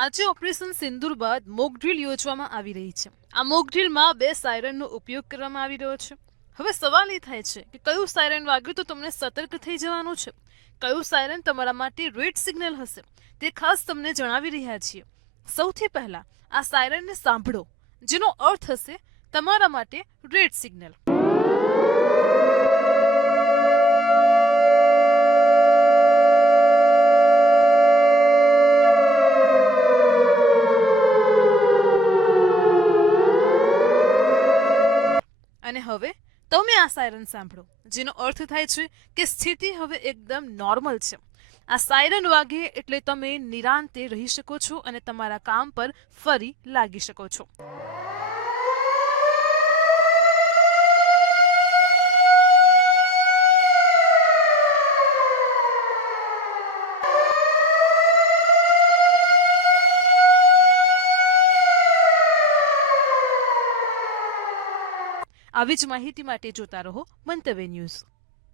આજે ઓપરેશન સિંદૂર બાદ mock drill યોજવામાં આવી રહી છે. આ મોક ડ્રીલમાં 2 સાયરનનો ઉપયોગ કરવામાં આવી રહ્યો છે. હવે સવાલ એ થાય છે કે કયું સાયરન વાગ્યું તો તમને સતર્ક થઈ જવાનું છે, કયું સાયરન તમારા માટે રેડ સિગ્નલ હશે, તે ખાસ તમને જણાવી રહ્યા છીએ. સૌથી પહેલા આ સાયરનને સાંભળો, જેનો અર્થ હશે તમારા માટે રેડ સિગ્નલ. અને હવે તમે આ સાયરન સાંભળો, જેનો અર્થ થાય છે કે સ્થિતિ હવે એકદમ નોર્મલ છે. આ સાયરન વાગે એટલે તમે નિરાંતે રહી શકો છો અને તમારા કામ પર ફરી લાગી શકો છો. આવી જ માહિતી માટે જોતા રહો મંતવ્ય ન્યૂઝ.